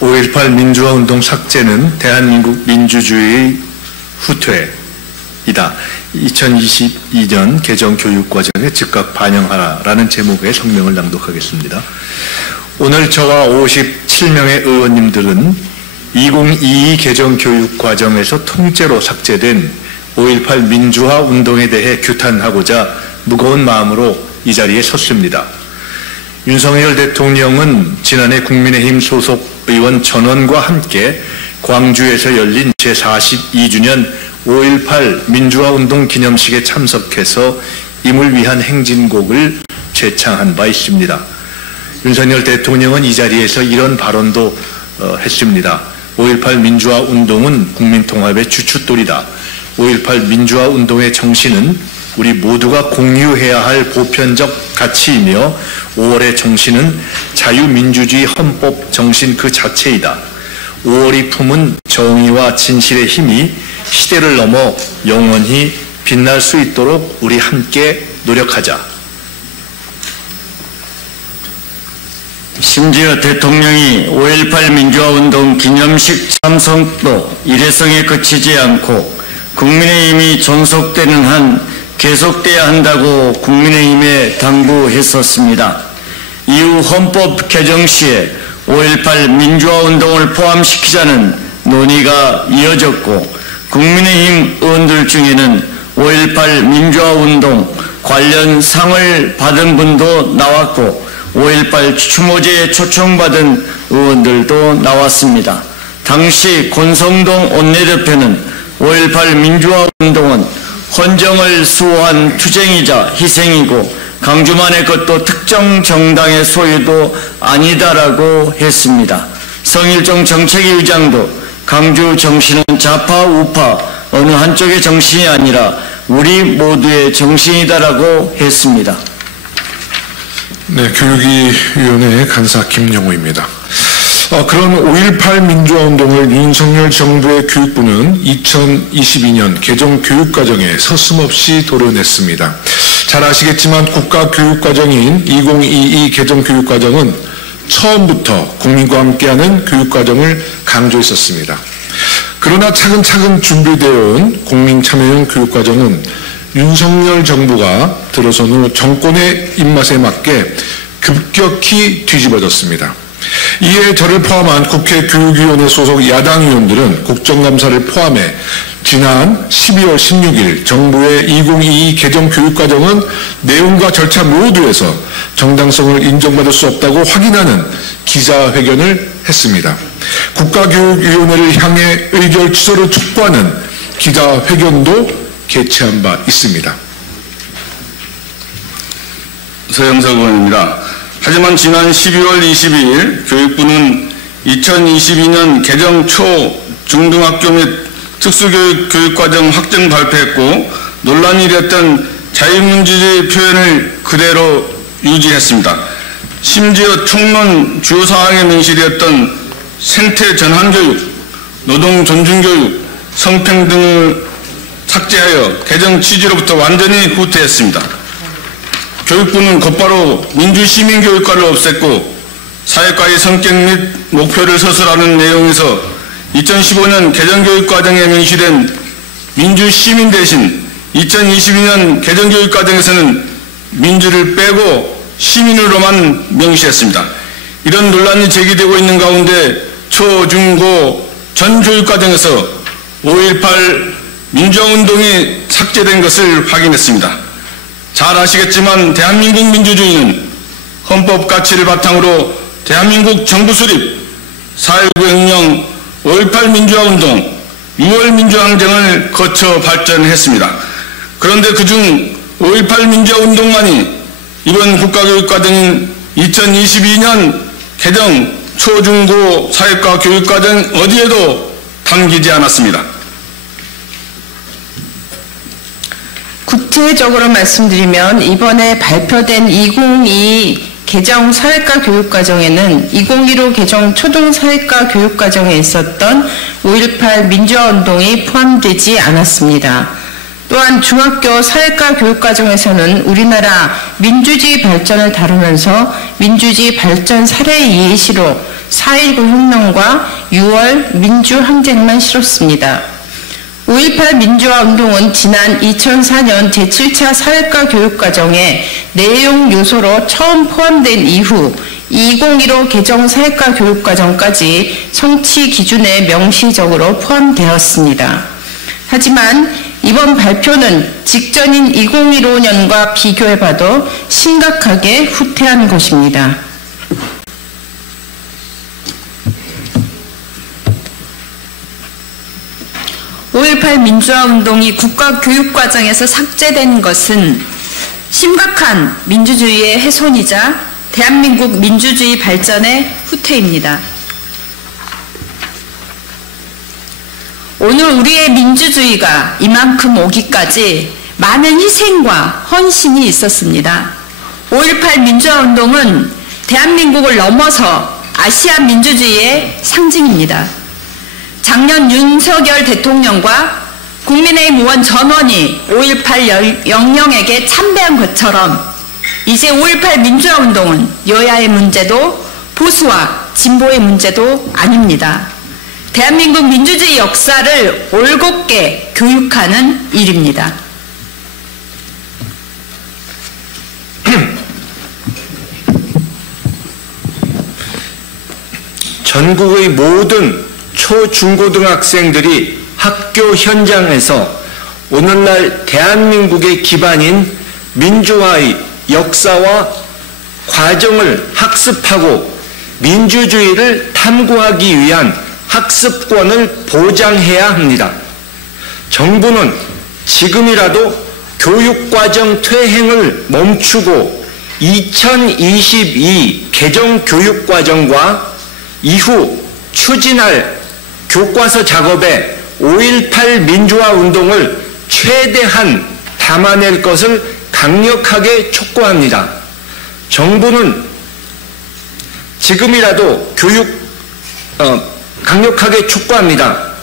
5.18 민주화운동 삭제는 대한민국 민주주의의 후퇴이다. 2022년 개정교육과정에 즉각 반영하라라는 제목의 성명을 낭독하겠습니다. 오늘 저와 57명의 의원님들은 2022 개정교육과정에서 통째로 삭제된 5.18 민주화운동에 대해 규탄하고자 무거운 마음으로 이 자리에 섰습니다. 윤석열 대통령은 지난해 국민의힘 소속 의원 전원과 함께 광주에서 열린 제42주년 5.18 민주화운동 기념식에 참석해서 임을 위한 행진곡을 제창한 바 있습니다. 윤석열 대통령은 이 자리에서 이런 발언도 했습니다. 5.18 민주화운동은 국민통합의 주춧돌이다. 5.18 민주화운동의 정신은 우리 모두가 공유해야 할 보편적 가치이며 5월의 정신은 자유민주주의 헌법 정신 그 자체이다. 5월이 품은 정의와 진실의 힘이 시대를 넘어 영원히 빛날 수 있도록 우리 함께 노력하자. 심지어 대통령이 5.18 민주화운동 기념식 참석도 일회성에 그치지 않고 국민의힘이 존속되는 한 계속돼야 한다고 국민의힘에 당부했었습니다. 이후 헌법 개정 시에 5.18 민주화운동을 포함시키자는 논의가 이어졌고 국민의힘 의원들 중에는 5.18 민주화운동 관련 상을 받은 분도 나왔고 5.18 추모제에 초청받은 의원들도 나왔습니다. 당시 권성동 원내대표는 5.18 민주화운동은 헌정을 수호한 투쟁이자 희생이고 강주만의 것도 특정 정당의 소유도 아니다라고 했습니다. 성일종 정책위 의장도 강주 정신은 좌파 우파 어느 한쪽의 정신이 아니라 우리 모두의 정신이다라고 했습니다. 네, 교육위원회 간사 김영우입니다. 그런 5.18 민주화운동을 윤석열 정부의 교육부는 2022년 개정교육과정에 서슴없이 도려냈습니다. 잘 아시겠지만 국가교육과정인 2022 개정교육과정은 처음부터 국민과 함께하는 교육과정을 강조했었습니다. 그러나 차근차근 준비되어 온 국민참여형 교육과정은 윤석열 정부가 들어선 후 정권의 입맛에 맞게 급격히 뒤집어졌습니다. 이에 저를 포함한 국회 교육위원회 소속 야당 의원들은 국정감사를 포함해 지난 12월 16일 정부의 2022 개정교육과정은 내용과 절차 모두에서 정당성을 인정받을 수 없다고 확인하는 기자회견을 했습니다. 국가교육위원회를 향해 의결 취소를 촉구하는 기자회견도 개최한 바 있습니다. 서영석 의원입니다. 하지만 지난 12월 22일 교육부는 2022년 개정 초중등학교 및 특수교육 교육과정 확정 발표했고 논란이 됐던 자유민주주의 표현을 그대로 유지했습니다. 심지어 총론 주요 사항에 명시되었던 생태 전환교육, 노동 존중교육, 성평등을 삭제하여 개정 취지로부터 완전히 후퇴했습니다. 교육부는 곧바로 민주시민교육과를 없앴고 사회과의 성격 및 목표를 서술하는 내용에서 2015년 개정교육과정에 명시된 민주시민 대신 2022년 개정교육과정에서는 민주를 빼고 시민으로만 명시했습니다. 이런 논란이 제기되고 있는 가운데 초, 중, 고 전 교육과정에서 5.18 민주화운동이 삭제된 것을 확인했습니다. 잘 아시겠지만 대한민국 민주주의는 헌법 가치를 바탕으로 대한민국 정부 수립, 4.19 혁명, 5.18 민주화운동, 6월 민주항쟁을 거쳐 발전했습니다. 그런데 그중 5.18 민주화운동만이 이번 국가교육과정인 2022년 개정 초중고 사회과 교육과정 어디에도 담기지 않았습니다. 구체적으로 말씀드리면 이번에 발표된 2022 개정 사회과 교육과정에는 2015 개정 초등 사회과 교육과정에 있었던 5.18 민주화운동이 포함되지 않았습니다. 또한 중학교 사회과 교육과정에서는 우리나라 민주주의 발전을 다루면서 민주주의 발전 사례 예시로 4.19 혁명과 6월 민주항쟁만 치렀습니다. 5.18 민주화 운동은 지난 2004년 제7차 사회과 교육과정에 내용 요소로 처음 포함된 이후 2015 개정 사회과 교육과정까지 성취 기준에 명시적으로 포함되었습니다. 하지만 이번 발표는 직전인 2015년과 비교해봐도 심각하게 후퇴한 것입니다. 5.18 민주화운동이 국가교육과정에서 삭제된 것은 심각한 민주주의의 훼손이자 대한민국 민주주의 발전의 후퇴입니다. 오늘 우리의 민주주의가 이만큼 오기까지 많은 희생과 헌신이 있었습니다. 5.18 민주화운동은 대한민국을 넘어서 아시아 민주주의의 상징입니다. 작년 윤석열 대통령과 국민의힘 의원 전원이 5.18 영령에게 참배한 것처럼 이제 5.18 민주화운동은 여야의 문제도 보수와 진보의 문제도 아닙니다. 대한민국 민주주의 역사를 올곧게 교육하는 일입니다. 전국의 모든 초, 중고등학생들이 학교 현장에서 오늘날 대한민국의 기반인 민주화의 역사와 과정을 학습하고 민주주의를 탐구하기 위한 학습권을 보장해야 합니다. 정부는 지금이라도 교육과정 퇴행을 멈추고 2022 개정 교육과정과 이후 추진할 교과서 작업에 5.18 민주화 운동을 최대한 담아낼 것을 강력하게 촉구합니다. 정부는 지금이라도 강력하게 촉구합니다.